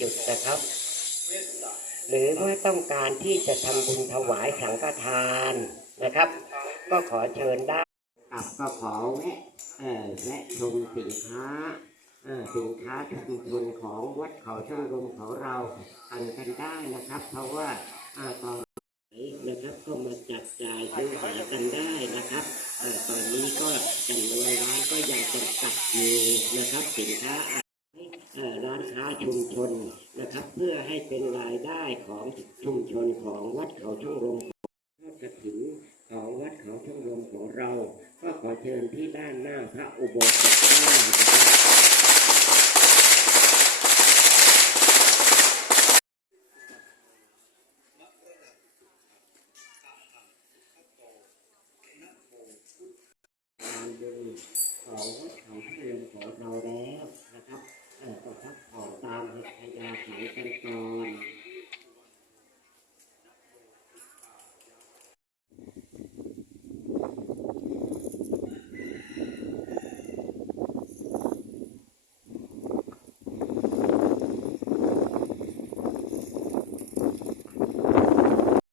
จุดนะครับ หรือเมื่อต้องการที่จะทำบุญถวายสังฆทานนะครับ ก็ขอเชิญได้กับก็ขอแวะเอ่อแวะชมสินค้าเอ่อสินค้าชุมชนของวัดเขาช่างลมของเราอันกันได้นะครับ เพราะว่าอ่าตอนนี้นะครับก็มาจัดจ่ายซื้อหากันได้นะครับตอนนี้ก็จำนวนร้านก็ยังจำกัดอยู่นะครับสินค้าเอ่อร้า ค้าชุมชนนะครับ เพื่อให้เป็นรายได้ของชุมชนของวัดเขาช่องลมทอดกะถึงของวัดเขาช่องลมของเรา ก็ขอเชิญที่ด้านหน้าพระอุโบสถได้นะครับของวัดเขาช่องลมของเราแล้ว